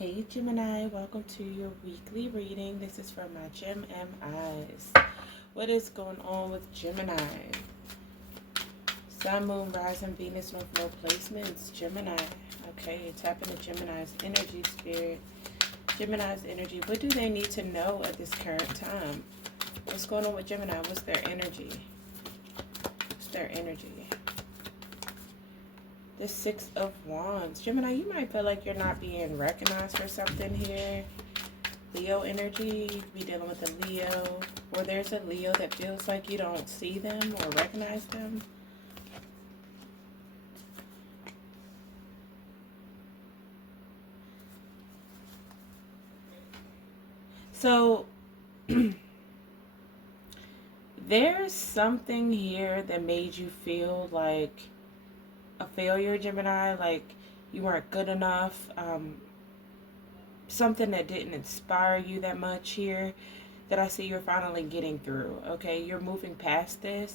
Hey Gemini, welcome to your weekly reading. This is from my Gem Eyes. What is going on with Gemini? Sun, Moon, Rising, Venus, North Node placements. Gemini. Okay, tap into Gemini's energy, Spirit. Gemini's energy. What do they need to know at this current time? What's going on with Gemini? What's their energy? What's their energy? The Six of Wands. Gemini, you might feel like you're not being recognized for something here. Leo energy. You could be dealing with a Leo. Or there's a Leo that feels like you don't see them or recognize them. So, there's something here that made you feel like a failure, Gemini. Like you weren't good enough. Something that didn't inspire you that much here that I see you're finally getting through. Okay, you're moving past this.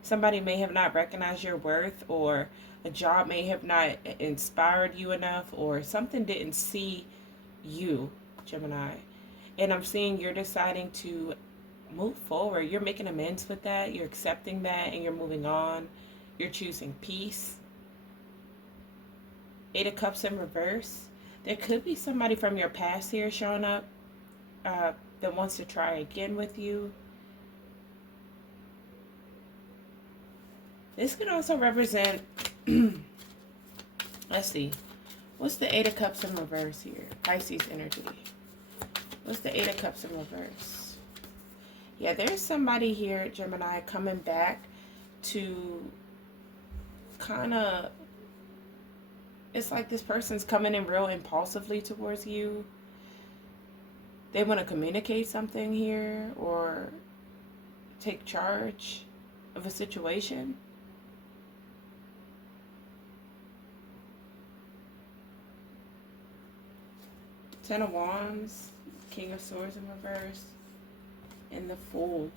Somebody may have not recognized your worth, or a job may have not inspired you enough, or something didn't see you, Gemini. And I'm seeing you're deciding to move forward. You're making amends with that. You're accepting that and you're moving on. You're choosing peace. Eight of Cups in reverse. There could be somebody from your past here showing up that wants to try again with you. This could also represent, let's see, what's the Eight of Cups in reverse here? Pisces energy. What's the Eight of Cups in reverse? Yeah, there's somebody here, Gemini, coming back to kind of, it's like this person's coming in real impulsively towards you. They want to communicate something here or take charge of a situation. Ten of Wands, King of Swords in reverse, and the Fool.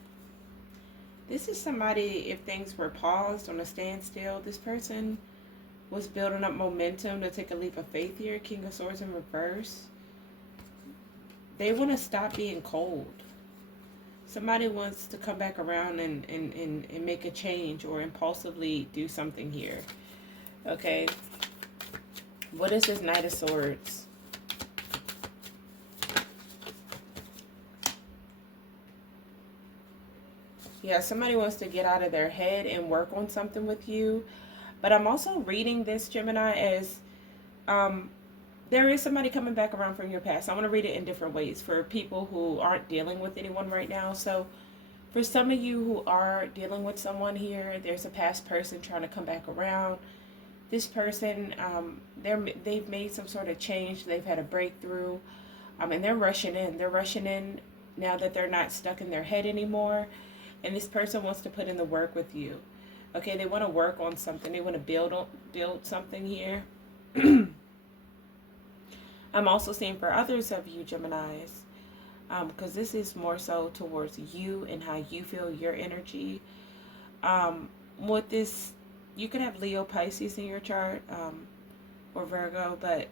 This is somebody, if things were paused on a standstill, this person was building up momentum to take a leap of faith here. King of Swords in reverse. They want to stop being cold. Somebody wants to come back around and make a change or impulsively do something here. Okay. What is this Knight of Swords? Yeah, somebody wants to get out of their head and work on something with you. But I'm also reading this, Gemini, as there is somebody coming back around from your past. I want to read it in different ways for people who aren't dealing with anyone right now. So for some of you who are dealing with someone here, there's a past person trying to come back around. This person, they've made some sort of change. They've had a breakthrough, and they're rushing in. They're rushing in now that they're not stuck in their head anymore. And this person wants to put in the work with you. Okay, they want to work on something. They want to build something here. I'm also seeing for others of you, Geminis, because this is more so towards you and how you feel your energy. With this, you could have Leo, Pisces in your chart, or Virgo, but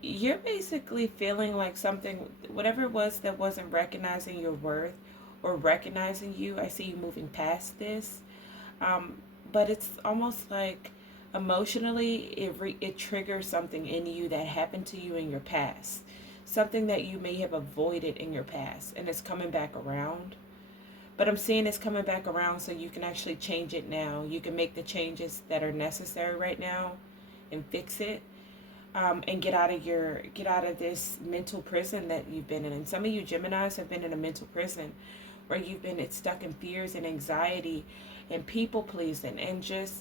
you're basically feeling like something, whatever it was that wasn't recognizing your worth or recognizing you, I see you moving past this. But it's almost like emotionally it triggers something in you that happened to you in your past. Something that you may have avoided in your past, and it's coming back around. But I'm seeing it's coming back around so you can actually change it now. You can make the changes that are necessary right now and fix it. And get out of this mental prison that you've been in. And some of you Geminis have been in a mental prison where you've been stuck in fears and anxiety and people pleasing and just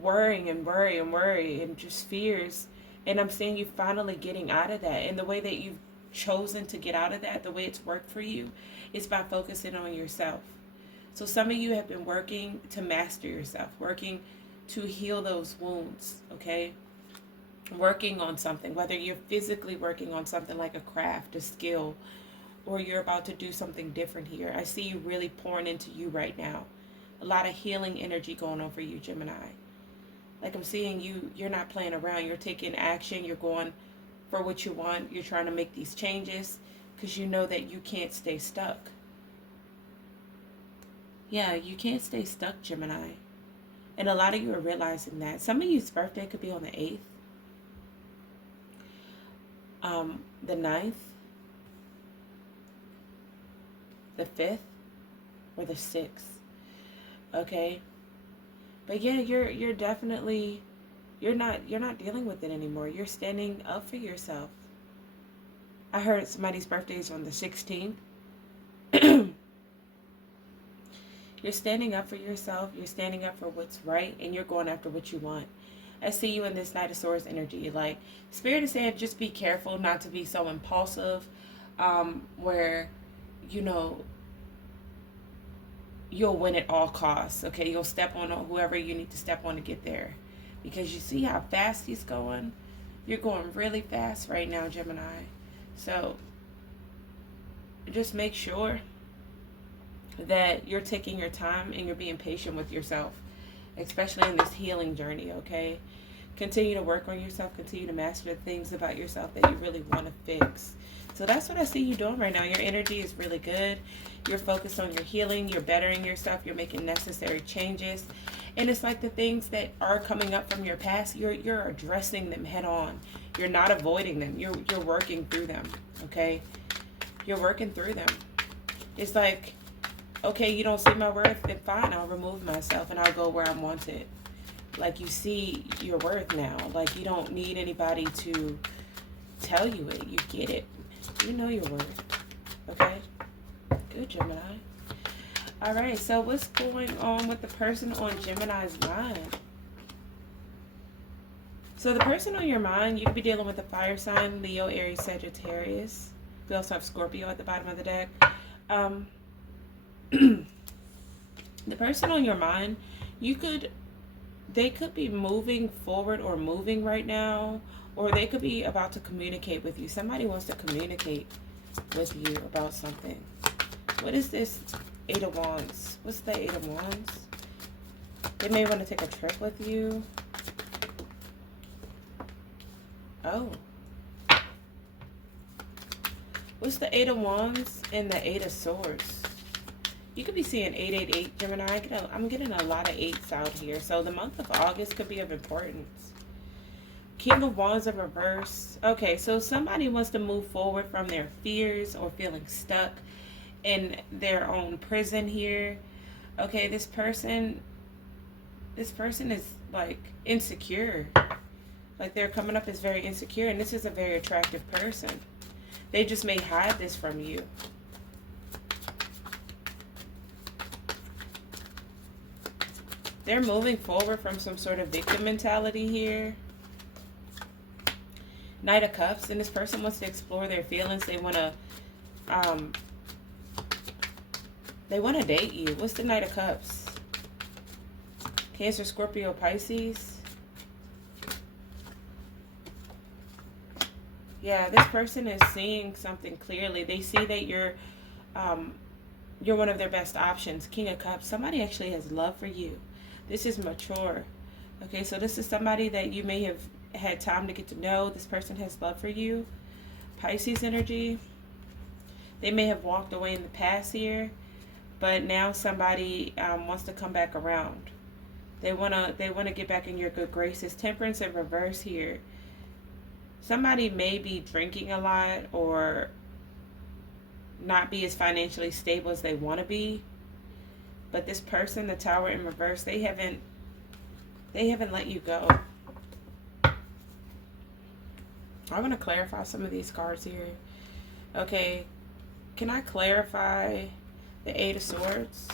worrying and just fears. And I'm seeing you finally getting out of that. And the way that you've chosen to get out of that, the way it's worked for you, is by focusing on yourself. So some of you have been working to master yourself, working to heal those wounds, okay? Working on something, whether you're physically working on something like a craft, a skill, or you're about to do something different here. I see you really pouring into you right now. A lot of healing energy going on for you, Gemini. Like I'm seeing you're not playing around. You're taking action. You're going for what you want. You're trying to make these changes because you know that you can't stay stuck. Yeah, you can't stay stuck, Gemini. And a lot of you are realizing that. Some of you's birthday could be on the 8th, the 9th, the 5th, or the 6th. Okay? But yeah, you're definitely you're not dealing with it anymore. You're standing up for yourself. I heard somebody's birthday is on the 16th. You're standing up for yourself. You're standing up for what's right, and you're going after what you want. I see you in this Knight of Swords energy. Like, Spirit is saying, just be careful not to be so impulsive, where, you know, you'll win at all costs. Okay, you'll step on whoever you need to step on to get there, because you see how fast he's going. You're going really fast right now, Gemini. So just make sure that you're taking your time and you're being patient with yourself, especially in this healing journey. Okay, continue to work on yourself, continue to master the things about yourself that you really want to fix. So that's what I see you doing right now. Your energy is really good. You're focused on your healing, you're bettering yourself, you're making necessary changes. And it's like the things that are coming up from your past, you're addressing them head on. You're not avoiding them. You're working through them. Okay, you're working through them. It's like, okay, you don't see my worth, then fine, I'll remove myself and I'll go where I'm wanted. Like, you see your worth now. Like, you don't need anybody to tell you it. You get it. You know your worth. Okay? Good, Gemini. All right, so what's going on with the person on Gemini's mind? So the person on your mind, you could be dealing with a fire sign, Leo, Aries, Sagittarius. We also have Scorpio at the bottom of the deck. The person on your mind, they could be moving forward or moving right now, or they could be about to communicate with you. Somebody wants to communicate with you about something. What is this 8 of Wands? What's the 8 of Wands? They may want to take a trip with you. Oh. What's the 8 of Wands and the 8 of Swords? You could be seeing 888, Gemini. I'm getting a lot of 8s out here. So the month of August could be of importance. King of Wands in reverse. Okay, so somebody wants to move forward from their fears or feeling stuck in their own prison here. Okay, this person is like insecure. Like, they're coming up as very insecure, and this is a very attractive person. They just may hide this from you. They're moving forward from some sort of victim mentality here. Knight of Cups, and this person wants to explore their feelings. They want to date you. What's the Knight of Cups? Cancer, Scorpio, Pisces. Yeah, this person is seeing something clearly. They see that you're one of their best options. King of Cups. Somebody actually has love for you. This is mature. Okay, so this is somebody that you may have had time to get to know. This person has love for you. Pisces energy. They may have walked away in the past here, but now somebody wants to come back around. They wanna get back in your good graces. Temperance in reverse here. Somebody may be drinking a lot or not be as financially stable as they want to be. But this person, the Tower in reverse, they haven't let you go. I'm going to clarify some of these cards here. Okay, can I clarify the 8 of Swords?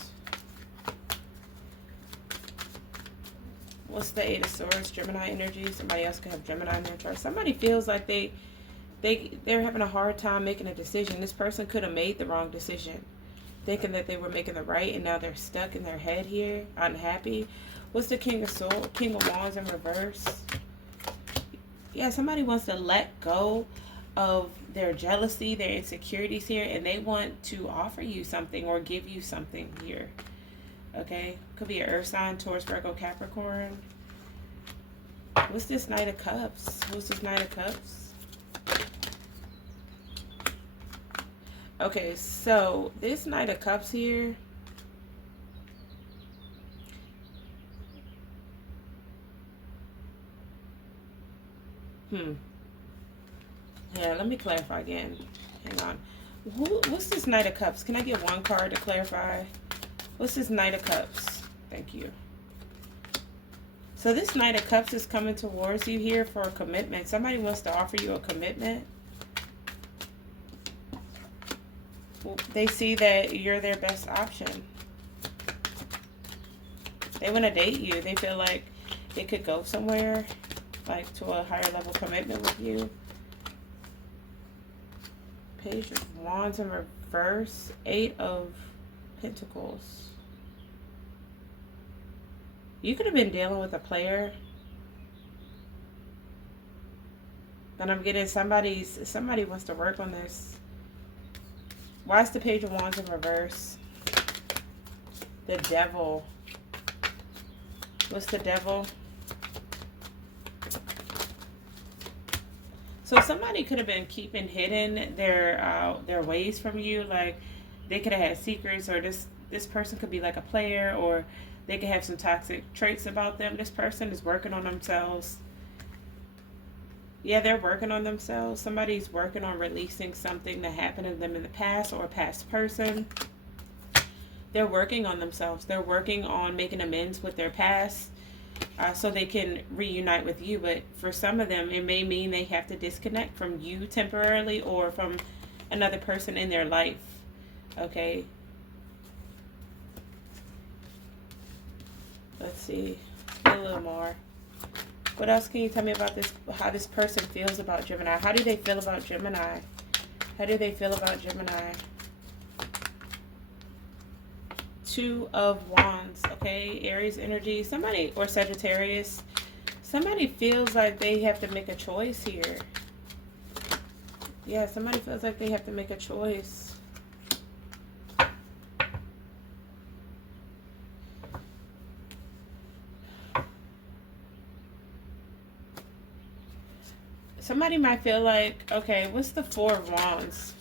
What's the 8 of Swords? Gemini energy. Somebody else could have Gemini in their chart. Somebody feels like they're having a hard time making a decision. This person could have made the wrong decision, thinking that they were making the right, and now they're stuck in their head here, unhappy. What's the King of Wands in reverse? Yeah, somebody wants to let go of their jealousy, their insecurities here, and they want to offer you something or give you something here. Okay, could be an earth sign, Taurus, Virgo, Capricorn. What's this Knight of Cups? What's this Knight of Cups? Okay, so this Knight of Cups here. Hmm. Yeah, let me clarify again. Hang on. What's this Knight of Cups? Can I get one card to clarify? What's this Knight of Cups? Thank you. So this Knight of Cups is coming towards you here for a commitment. Somebody wants to offer you a commitment. They see that you're their best option. They want to date you. They feel like they could go somewhere, like to a higher level commitment with you. Page of Wands in reverse. 8 of Pentacles. You could have been dealing with a player. And I'm getting somebody wants to work on this. Why is the Page of Wands in reverse? The Devil. What's the Devil? So somebody could have been keeping hidden their ways from you. Like they could have had secrets, or this person could be like a player, or they could have some toxic traits about them. This person is working on themselves. Yeah, they're working on themselves. Somebody's working on releasing something that happened to them in the past, or a past person. They're working on themselves. They're working on making amends with their past so they can reunite with you. But for some of them, it may mean they have to disconnect from you temporarily or from another person in their life. Okay. Let's see. A little more. What else can you tell me about this? How this person feels about Gemini? How do they feel about Gemini? How do they feel about Gemini? 2 of Wands. Okay, Aries energy. Somebody, or Sagittarius. Somebody feels like they have to make a choice here. Yeah, somebody feels like they have to make a choice. Somebody might feel like, okay, what's the 4 of Wands?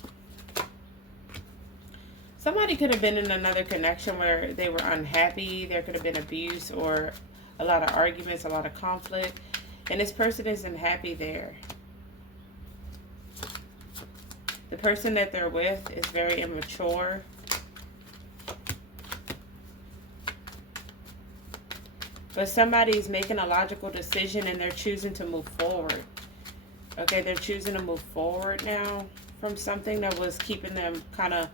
Somebody could have been in another connection where they were unhappy. There could have been abuse or a lot of arguments, a lot of conflict. And this person isn't happy there. The person that they're with is very immature. But somebody's making a logical decision and they're choosing to move forward. Okay, they're choosing to move forward now from something that was keeping them kind of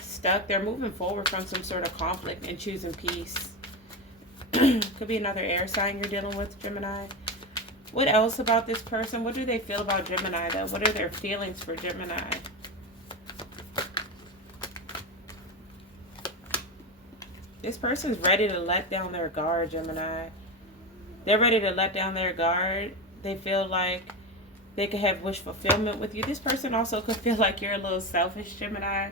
stuck. They're moving forward from some sort of conflict and choosing peace. Could be another air sign you're dealing with, Gemini. What else about this person? What do they feel about Gemini, though? What are their feelings for Gemini? This person's ready to let down their guard, Gemini. They're ready to let down their guard. They feel like they could have wish fulfillment with you. This person also could feel like you're a little selfish, Gemini.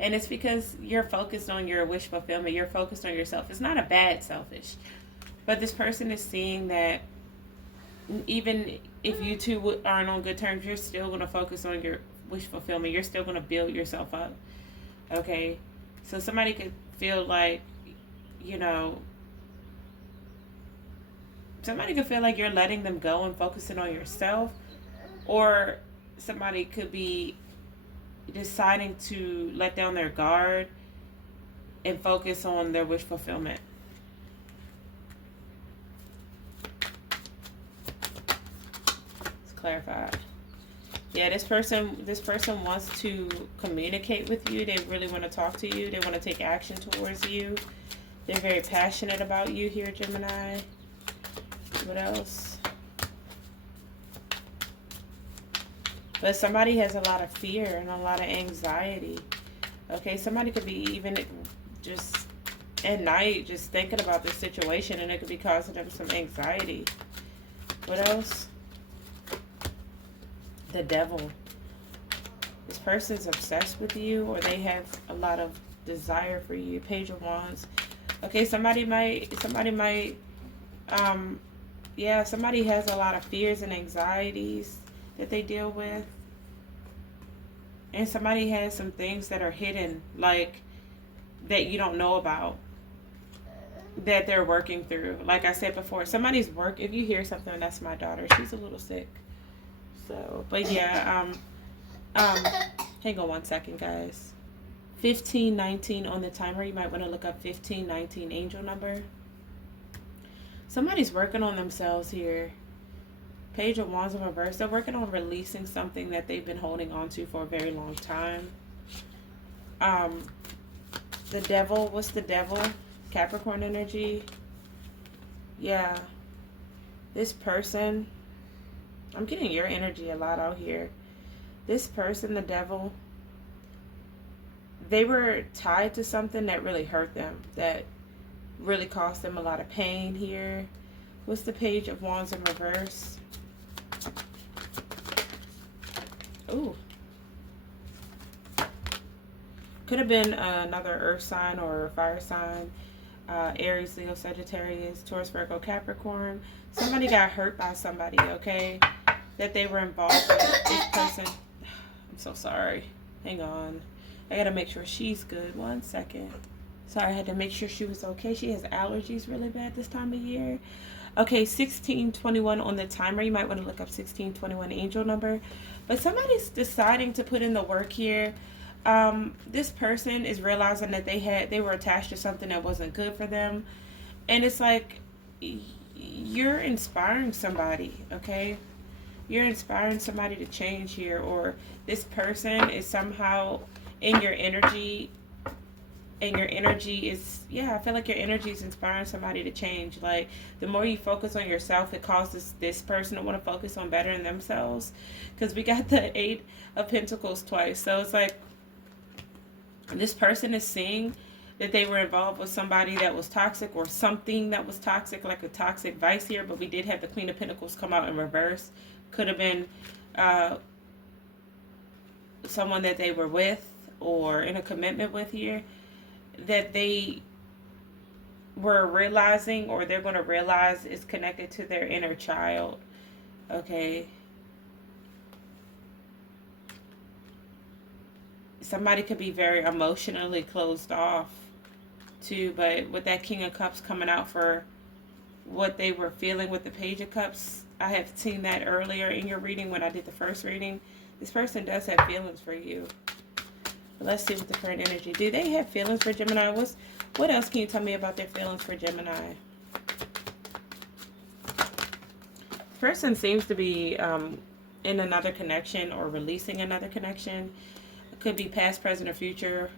And it's because you're focused on your wish fulfillment. You're focused on yourself. It's not a bad selfish. But this person is seeing that even if you two aren't on good terms, you're still going to focus on your wish fulfillment. You're still going to build yourself up. Okay? So somebody could feel like, you know, somebody could feel like you're letting them go and focusing on yourself. Or somebody could be deciding to let down their guard and focus on their wish fulfillment. Let's clarify. Yeah, this person wants to communicate with you. They really want to talk to you. They want to take action towards you. They're very passionate about you here, Gemini. What else? But somebody has a lot of fear and a lot of anxiety. Okay, somebody could be even just at night just thinking about this situation, and it could be causing them some anxiety. What else? The Devil. This person's obsessed with you, or they have a lot of desire for you. Page of Wands. Okay, somebody has a lot of fears and anxieties. that they deal with. And somebody has some things that are hidden, like that you don't know about, that they're working through. Like I said before, somebody's work. If you hear something, that's my daughter. She's a little sick. So, but yeah, hang on one second, guys. 1519 on the timer. You might want to look up 1519 angel number. Somebody's working on themselves here. Page of Wands in reverse. They're working on releasing something that they've been holding on to for a very long time. The devil. What's the devil? Capricorn energy. Yeah. This person. I'm getting your energy a lot out here. This person, the devil, they were tied to something that really hurt them. That really caused them a lot of pain here. What's the Page of Wands in reverse? Ooh. Could have been another earth sign or fire sign. Aries, Leo, Sagittarius, Taurus, Virgo, Capricorn. Somebody got hurt by somebody, okay? That they were involved with. This person. I'm so sorry. Hang on. I gotta make sure she's good. 1 second. Sorry, I had to make sure she was okay. She has allergies really bad this time of year. Okay, 1621 on the timer. You might want to look up 1621 angel number. But somebody's deciding to put in the work here. This person is realizing that they were attached to something that wasn't good for them. And it's like you're inspiring somebody, okay? You're inspiring somebody to change here, or this person is somehow in your energy, and your energy is, yeah, I feel like your energy is inspiring somebody to change. Like, the more you focus on yourself, it causes this person to want to focus on bettering themselves, because we got the 8 of Pentacles twice. So it's like this person is seeing that they were involved with somebody that was toxic, or something that was toxic, like a toxic vice here. But we did have the Queen of Pentacles come out in reverse. Could have been someone that they were with or in a commitment with here, that they were realizing, or they're going to realize, is connected to their inner child. Okay. Somebody could be very emotionally closed off too, but with that King of Cups coming out for what they were feeling with the Page of Cups, I have seen that earlier in your reading when I did the first reading. This person does have feelings for you. But let's see what the current energy. Do they have feelings for Gemini? What else can you tell me about their feelings for Gemini? This person seems to be in another connection, or releasing another connection. It could be past, present, or future.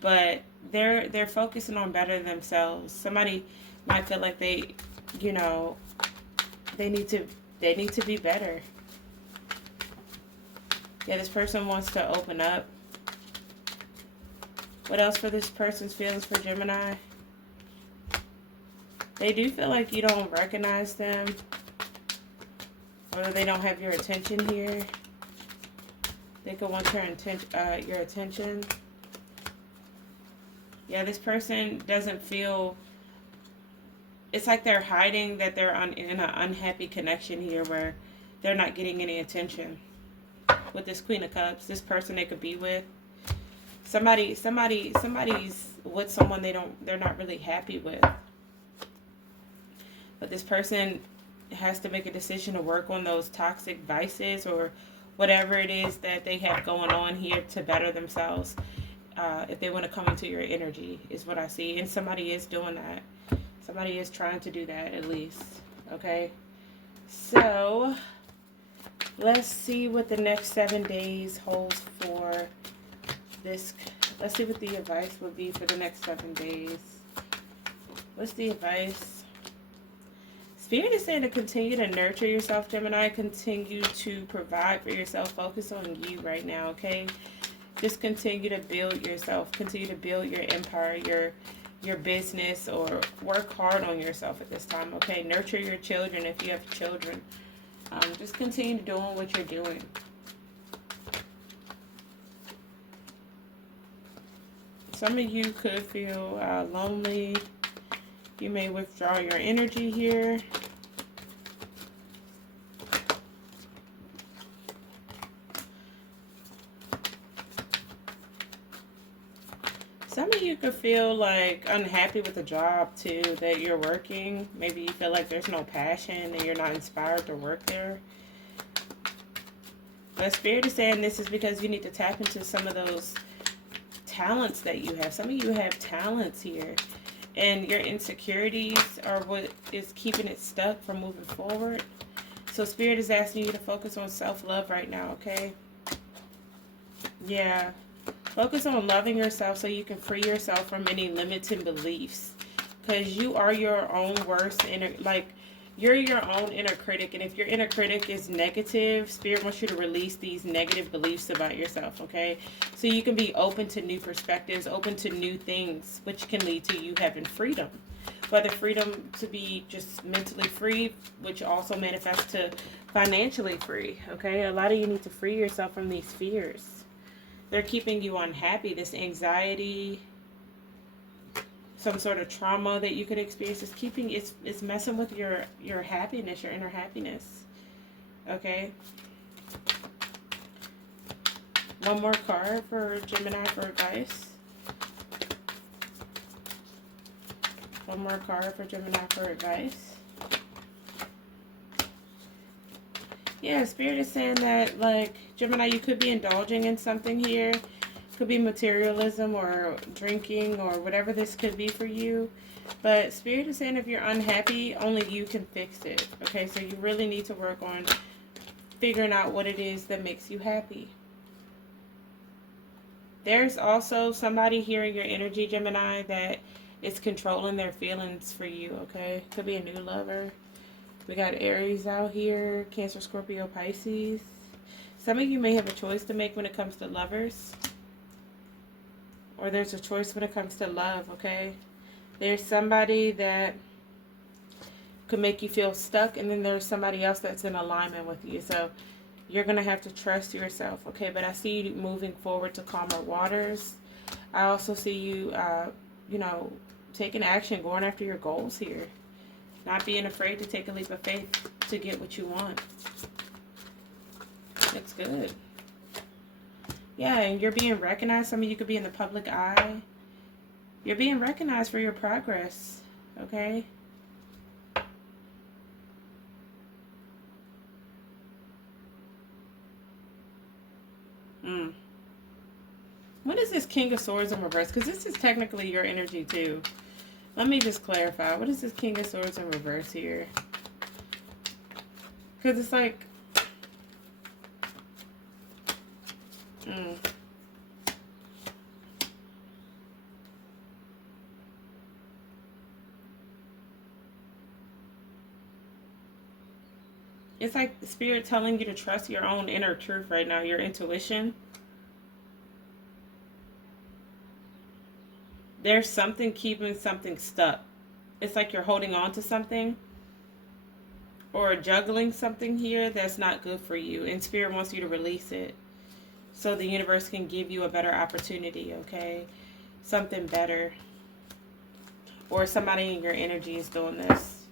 But they're focusing on bettering themselves. Somebody might feel like they, you know, they need to be better. Yeah, this person wants to open up. What else for this person's feelings for Gemini? They do feel like you don't recognize them, or they don't have your attention here. They could want your attention. Yeah, this person doesn't feel... It's like they're hiding that they're in an unhappy connection here, where they're not getting any attention. With this Queen of Cups, this person they could be with, somebody's with someone they're not really happy with. But this person has to make a decision to work on those toxic vices, or whatever it is that they have going on here, to better themselves. If they want to come into your energy, is what I see. And somebody is doing that. Somebody is trying to do that, at least. Okay? So, let's see what the next 7 days holds for this. Let's see what the advice would be for the next 7 days. What's the advice? Spirit is saying to continue to nurture yourself, Gemini. Continue to provide for yourself. Focus on you right now, okay? Just continue to build yourself. Continue to build your empire, your business, or work hard on yourself at this time, okay? Nurture your children if you have children. Just continue doing what you're doing. Some of you could feel lonely. You may withdraw your energy here. Some of you could feel like unhappy with the job too that you're working. Maybe you feel like there's no passion and you're not inspired to work there. But Spirit is saying this is because you need to tap into some of those talents that you have. Some of you have talents here. And your insecurities are what is keeping it stuck from moving forward. So Spirit is asking you to focus on self-love right now, okay? Yeah. Focus on loving yourself so you can free yourself from any limiting beliefs. Because you are your own worst you're your own inner critic. And if your inner critic is negative, Spirit wants you to release these negative beliefs about yourself, okay? So you can be open to new perspectives, open to new things, which can lead to you having freedom. Whether freedom to be just mentally free, which also manifests to financially free, okay? A lot of you need to free yourself from these fears. They're keeping you unhappy. This anxiety, some sort of trauma that you could experience is keeping, it's messing with your happiness, your inner happiness. Okay? One more card for Gemini for advice. One more card for Gemini for advice. Yeah, Spirit is saying that, like, Gemini, you could be indulging in something here. Could be materialism or drinking or whatever this could be for you. But Spirit is saying if you're unhappy, only you can fix it. Okay, so you really need to work on figuring out what it is that makes you happy. There's also somebody here in your energy, Gemini, that is controlling their feelings for you, okay? Could be a new lover. We got Aries out here, Cancer, Scorpio, Pisces. Some of you may have a choice to make when it comes to lovers. Or there's a choice when it comes to love, okay? There's somebody that could make you feel stuck, and then there's somebody else that's in alignment with you. So you're going to have to trust yourself, okay? But I see you moving forward to calmer waters. I also see you, taking action, going after your goals here. Not being afraid to take a leap of faith to get what you want. That's good. Yeah, and you're being recognized. Some of you could be in the public eye. You're being recognized for your progress, okay? What is this King of Swords in reverse? Because this is technically your energy too. Let me just clarify. What is this King of Swords in reverse here? Because it's like... It's like Spirit telling you to trust your own inner truth right now, your intuition. There's something keeping something stuck. It's like you're holding on to something or juggling something here that's not good for you. And Spirit wants you to release it so the universe can give you a better opportunity, okay? Something better. Or somebody in your energy is doing this.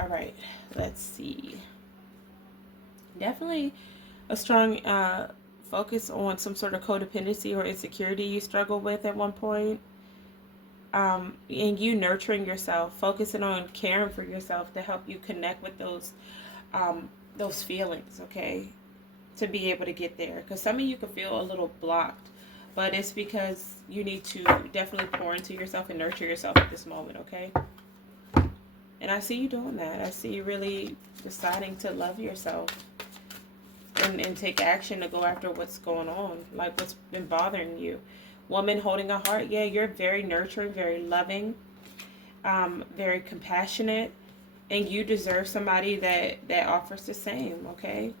All right, let's see. Definitely a strong focus on some sort of codependency or insecurity you struggle with at one point. And you nurturing yourself, focusing on caring for yourself to help you connect with those feelings, okay? To be able to get there. Because some of you can feel a little blocked, but it's because you need to definitely pour into yourself and nurture yourself at this moment, okay? And I see you doing that. I see you really deciding to love yourself and take action to go after what's going on, like what's been bothering you. Woman holding a heart, yeah, you're very nurturing, very loving, very compassionate, and you deserve somebody that offers the same, okay?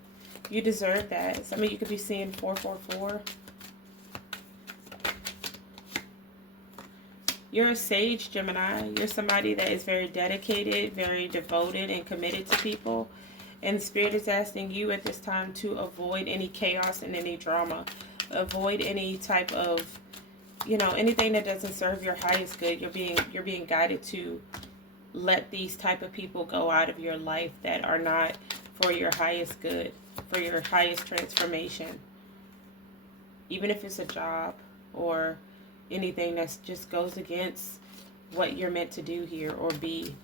You deserve that. Some of you could be seeing 444. You're a sage, Gemini. You're somebody that is very dedicated, very devoted, and committed to people. And Spirit is asking you at this time to avoid any chaos and any drama. Avoid any type of, anything that doesn't serve your highest good. You're being guided to let these type of people go out of your life that are not for your highest good, for your highest transformation. Even if it's a job, or anything that just goes against what you're meant to do here or be.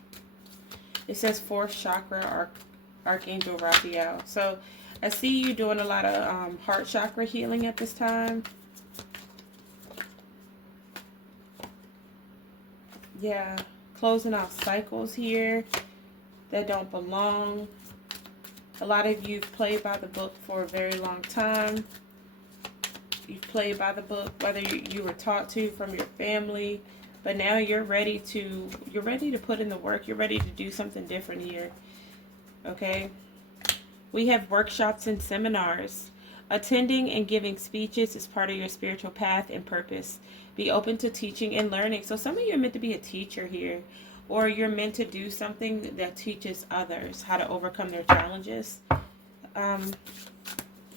It says fourth chakra, Archangel Raphael. So I see you doing a lot of heart chakra healing at this time. Yeah, closing out cycles here that don't belong. A lot of you've played by the book for a very long time. You've played by the book, whether you were taught to from your family, but now you're ready to put in the work. You're ready to do something different here. Okay? We have workshops and seminars. Attending and giving speeches is part of your spiritual path and purpose. Be open to teaching and learning. So some of you are meant to be a teacher here, or you're meant to do something that teaches others how to overcome their challenges.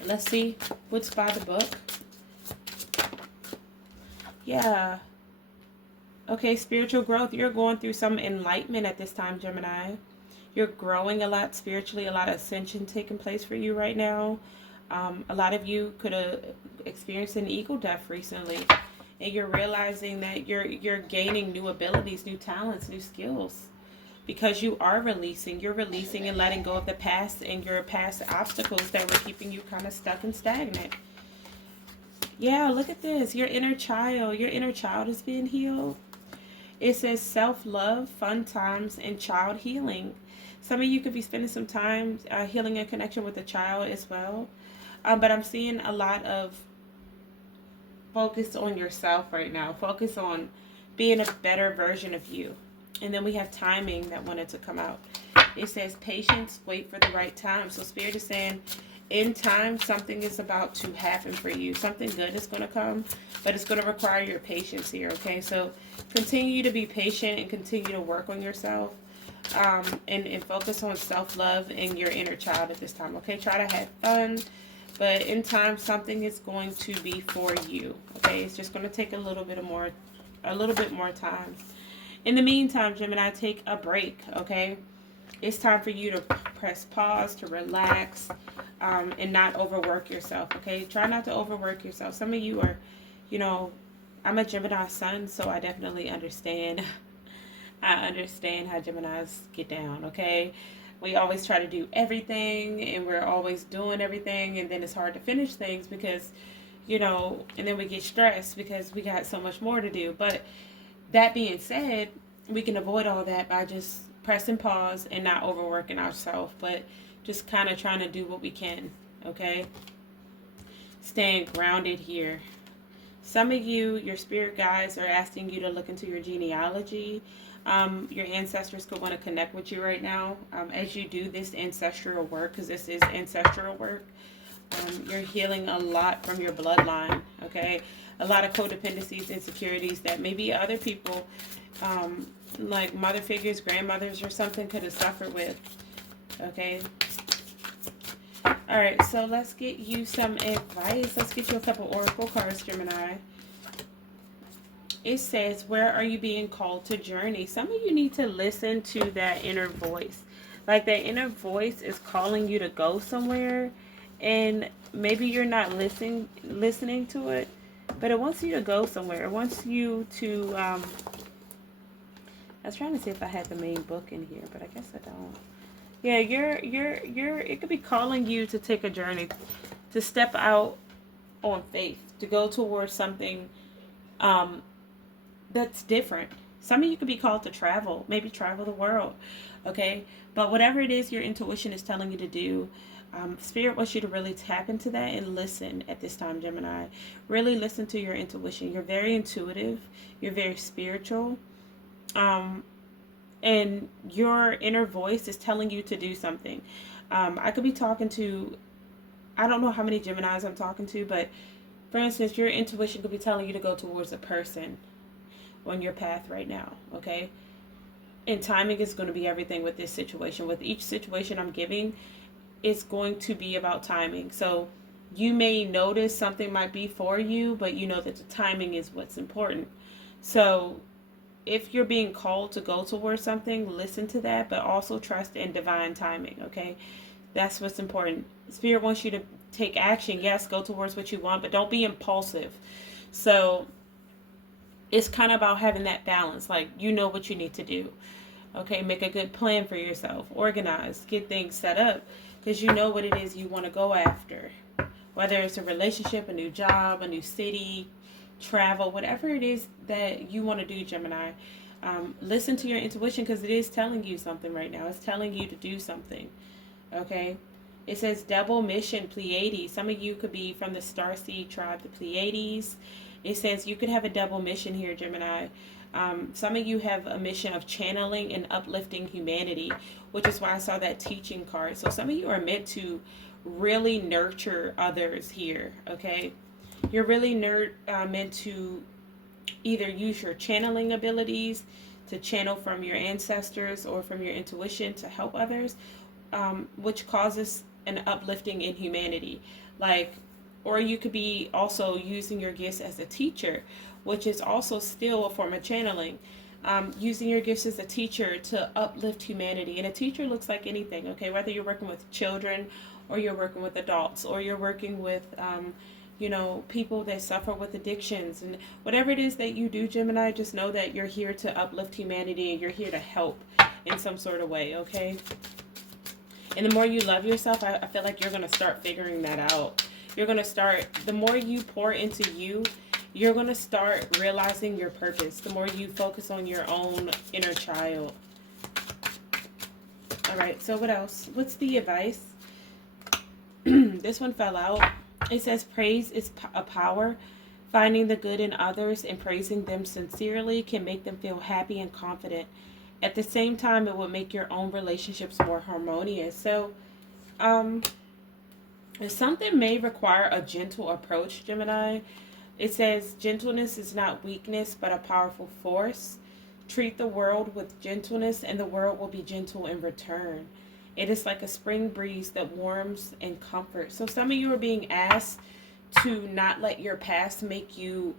Let's see what's by the book. Yeah. Okay, spiritual growth. You're going through some enlightenment at this time, Gemini. You're growing a lot spiritually, a lot of ascension taking place for you right now. A lot of you could have experienced an ego death recently, and you're realizing that you're gaining new abilities, new talents, new skills, because you're releasing and letting go of the past and your past obstacles that were keeping you kind of stuck and stagnant. Yeah, look at this. Your inner child is being healed. It says self-love, fun times, and child healing. Some of you could be spending some time healing a connection with a child as well. But I'm seeing a lot of focus on yourself right now. Focus on being a better version of you. And then we have timing that wanted to come out. It says patience, wait for the right time. So Spirit is saying in time, something is about to happen for you. Something good is going to come, but it's going to require your patience here, okay? So continue to be patient and continue to work on yourself. And focus on self-love and your inner child at this time, okay? Try to have fun, but in time, something is going to be for you, okay? It's just going to take a little bit more time. In the meantime, Gemini, take a break, okay? It's time for you to press pause, to relax, and not overwork yourself, okay? Try not to overwork yourself. Some of you are, I'm a Gemini sun, so I definitely understand. I understand how Geminis get down, okay? We always try to do everything, and we're always doing everything, and then it's hard to finish things because, and then we get stressed because we got so much more to do. But that being said, we can avoid all that by just pressing pause and not overworking ourselves, but just kind of trying to do what we can, okay? Staying grounded here. Some of you, your spirit guides are asking you to look into your genealogy. Your ancestors could want to connect with you right now as you do this ancestral work, because this is ancestral work. You're healing a lot from your bloodline, okay? A lot of codependencies, insecurities that maybe other people, like mother figures, grandmothers or something, could have suffered with, okay? All right, so let's get you some advice. Let's get you a couple oracle cards, Gemini. It says, where are you being called to journey? Some of you need to listen to that inner voice. Like that inner voice is calling you to go somewhere, and maybe you're not listening to it, but it wants you to go somewhere. It wants you to, I was trying to see if I had the main book in here, but I guess I don't. Yeah, it could be calling you to take a journey, to step out on faith, to go towards something, that's different. Some of you could be called to travel, maybe travel the world, okay? But whatever it is your intuition is telling you to do, Spirit wants you to really tap into that and listen at this time, Gemini. Really listen to your intuition. You're very intuitive. You're very spiritual. And your inner voice is telling you to do something. I could be talking to, I don't know how many Geminis I'm talking to, but for instance, your intuition could be telling you to go towards a person on your path right now, okay? And timing is going to be everything with this situation. With each situation I'm giving, it's going to be about timing. So you may notice something might be for you, but you know that the timing is what's important. So if you're being called to go towards something, listen to that, but also trust in divine timing, okay? That's what's important. Spirit wants you to take action. Yes, go towards what you want, but don't be impulsive. So it's kind of about having that balance. Like, you know what you need to do. Okay, make a good plan for yourself. Organize, get things set up, because you know what it is you want to go after. Whether it's a relationship, a new job, a new city, travel, whatever it is that you want to do, Gemini. Listen to your intuition, because it is telling you something right now. It's telling you to do something. Okay? It says double mission Pleiades. Some of you could be from the Starseed tribe, the Pleiades. It says you could have a double mission here, Gemini. Some of you have a mission of channeling and uplifting humanity, which is why I saw that teaching card. So some of you are meant to really nurture others here, okay? You're really meant to either use your channeling abilities to channel from your ancestors or from your intuition to help others, which causes an uplifting in humanity. Like, or you could be also using your gifts as a teacher, which is also still a form of channeling. Using your gifts as a teacher to uplift humanity. And a teacher looks like anything, okay? Whether you're working with children or you're working with adults or you're working with, people that suffer with addictions. And whatever it is that you do, Gemini, just know that you're here to uplift humanity and you're here to help in some sort of way, okay? And the more you love yourself, I feel like you're going to start figuring that out. You're going to start, the more you pour into you, you're going to start realizing your purpose. The more you focus on your own inner child. All right, so what else? What's the advice? This one fell out. It says praise is a power. Finding the good in others and praising them sincerely can make them feel happy and confident. At the same time, it will make your own relationships more harmonious. So, something may require a gentle approach, Gemini. It says gentleness is not weakness, but a powerful force. Treat the world with gentleness, and the world will be gentle in return. It is like a spring breeze that warms and comforts. So some of you are being asked to not let your past make you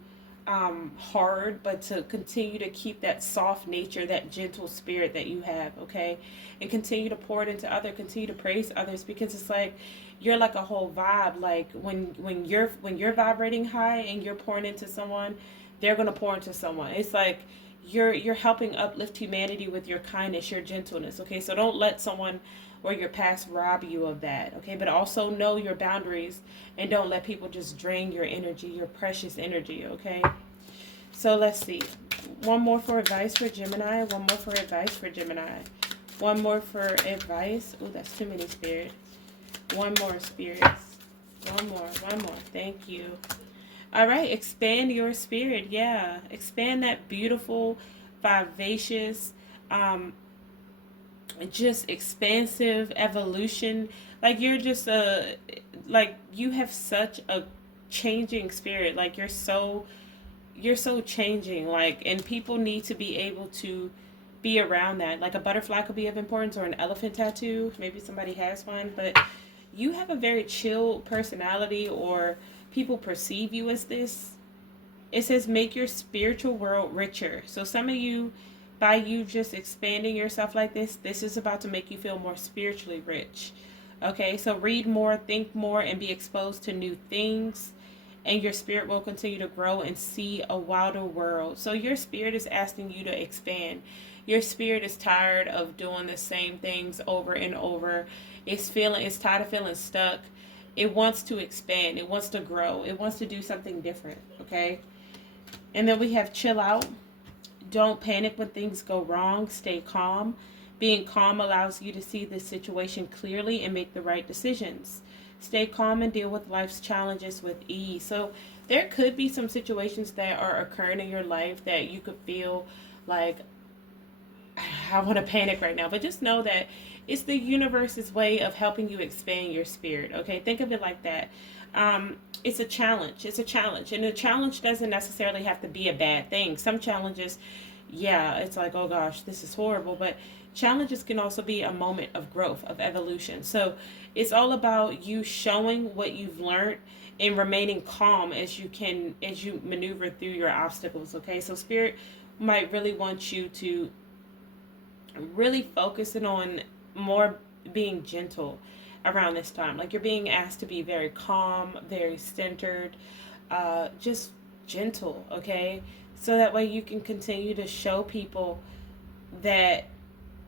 hard, but to continue to keep that soft nature, that gentle spirit that you have, okay? And continue to pour it into others, continue to praise others, because it's like you're like a whole vibe. Like when you're vibrating high and you're pouring into someone, they're gonna pour into someone. It's like you're helping uplift humanity with your kindness, your gentleness, okay? So don't let someone or your past rob you of that, okay? But also know your boundaries and don't let people just drain your energy, your precious energy, okay? So let's see. One more for advice for Gemini. One more for advice for Gemini. One more for advice. Oh, that's too many, Spirit. One more, spirits. One more. Thank you. All right, expand your spirit. Yeah, expand that beautiful, vivacious, just expansive evolution. Like you're just like you have such a changing spirit. Like you're so changing. Like, and people need to be able to be around that. Like a butterfly could be of importance, or an elephant tattoo. Maybe somebody has one, but you have a very chill personality, or people perceive you as this. It says make your spiritual world richer. So some of you, by you just expanding yourself like this is about to make you feel more spiritually rich. Okay, so read more, think more, and be exposed to new things. And your spirit will continue to grow and see a wilder world. So your spirit is asking you to expand. Your spirit is tired of doing the same things over and over. It's tired of feeling stuck. It wants to expand. It wants to grow. It wants to do something different. Okay. And then we have chill out. Don't panic when things go wrong. Stay calm. Being calm allows you to see the situation clearly and make the right decisions. Stay calm and deal with life's challenges with ease. So there could be some situations that are occurring in your life that you could feel like, I want to panic right now. But just know that it's the universe's way of helping you expand your spirit. Okay, think of it like that. It's a challenge. It's a challenge. And a challenge doesn't necessarily have to be a bad thing. Some challenges, yeah, it's like, oh gosh, this is horrible. But challenges can also be a moment of growth, of evolution. So it's all about you showing what you've learned and remaining calm as you maneuver through your obstacles. Okay, so Spirit might really want you to really focus in on more being gentle around this time. Like you're being asked to be very calm, very centered, just gentle, okay? So that way you can continue to show people that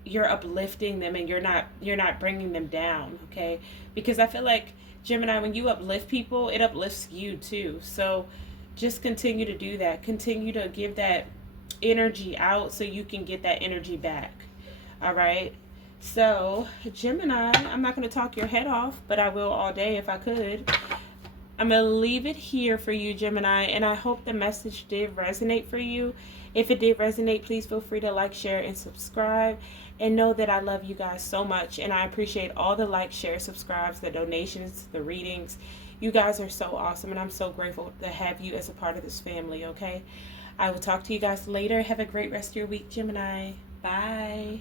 you're uplifting them and you're not bringing them down, okay? Because I feel like Gemini, when you uplift people, it uplifts you too. So just continue to do that. Continue to give that energy out so you can get that energy back. All right. So, Gemini, I'm not going to talk your head off, but I will all day if I could. I'm going to leave it here for you, Gemini, and I hope the message did resonate for you. If it did resonate, please feel free to like, share, and subscribe. And know that I love you guys so much, and I appreciate all the likes, shares, subscribes, the donations, the readings. You guys are so awesome, and I'm so grateful to have you as a part of this family, okay? I will talk to you guys later. Have a great rest of your week, Gemini. Bye.